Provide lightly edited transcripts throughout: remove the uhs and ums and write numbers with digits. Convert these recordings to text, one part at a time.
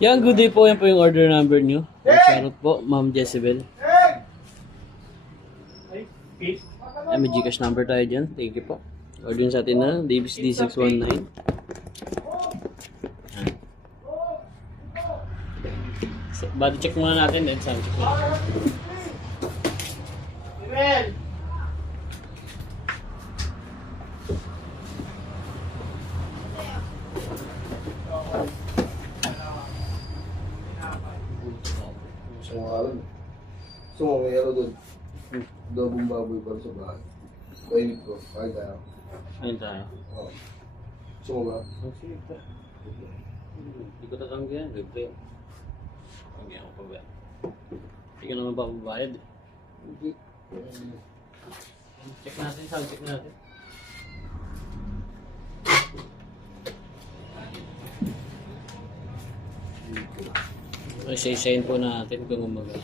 Yan, good day po. Yan po yung order number nyo. Shoutout po, Ma'am Jezebel. Ay, may Gcash number tayo dyan. Thank you po. Order nyo sa atin na Davis D619. So, body check muna natin. Then sound check muna. Sa mga alam. Gusto mo, may araw doon. Dobong baboy para sa bahay. Kainit ko. Kahit tayo. Ayun tayo. Oo. Gusto mo ba? Sige po. Hindi ko tatanggihan. Libre. Tanggihan ko pa ba? Hindi ka naman ba mabayad? Hindi. Check natin. Sound check natin. Isa-isayin po natin kung umaga.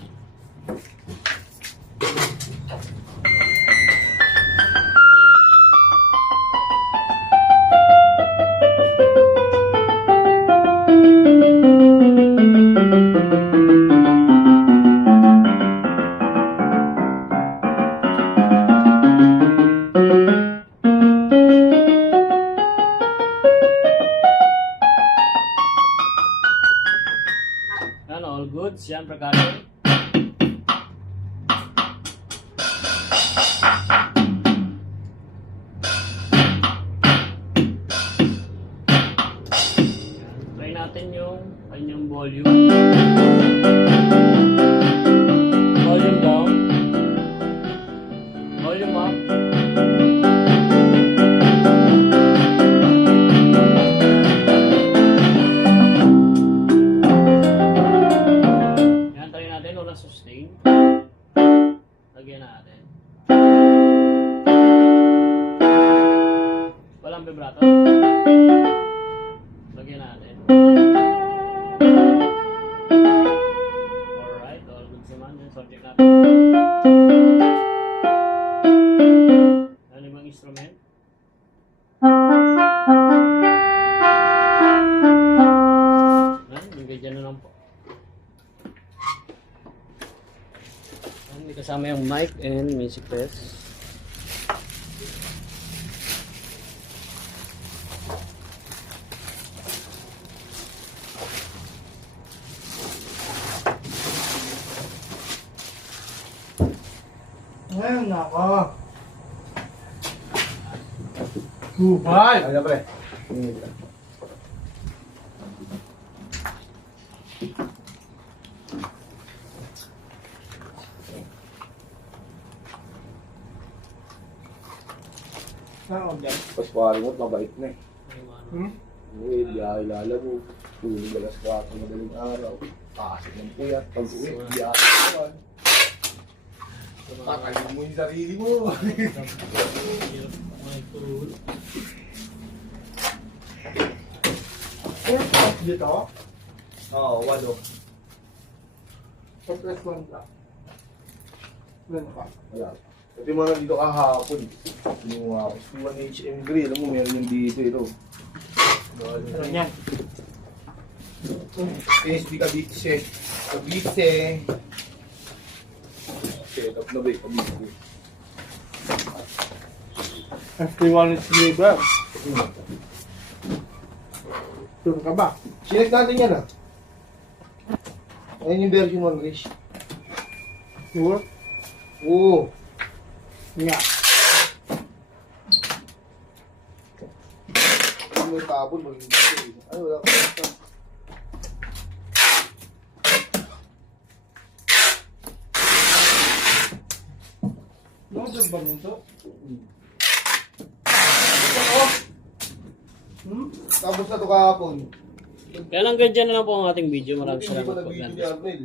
All goods, yan pagkali. Try natin yung kanyang volume. Volume down. Volume up. Sustain. Lagyan natin. Walang vibrato. Lagyan natin. Alright, all good naman. So, check natin. Ano yung instrument? Yung ganyan na lang po. May kasama yung mic and music test. Ngayon na ako. Buhay! Ay, pre. Saan dyan? Paswari mo, mabait na eh. Hmm? Uwi, biyahe lalaro. Tulog alas 4 madaling araw. Pasok ng puyat. Pag-uwi, biyahe naman. Pakayin mo yung sarili mo. Dito? Oo, walo. Sa press one lang. Ganun pa. Wala. Ito yung mga nandito kahapon. Yung Suwan HM Grill. Alam mo, meron yung dito ito. Ano yan? PSB Cavite. Cavite. Set up na ba eh, Cavite. FP1 is labor. Doon ka ba? Select natin yan ah. Ayun yung version 1, Rich. Sure? Oo. Nga. Ano yung tabon mo? Ay, wala ka ito. Ano ba nito? Tapos na ito kahapon. Kaya lang ganyan na lang po ang ating video. Maraming Hindi pa salamat po. nag-video God ni bless. Arnel.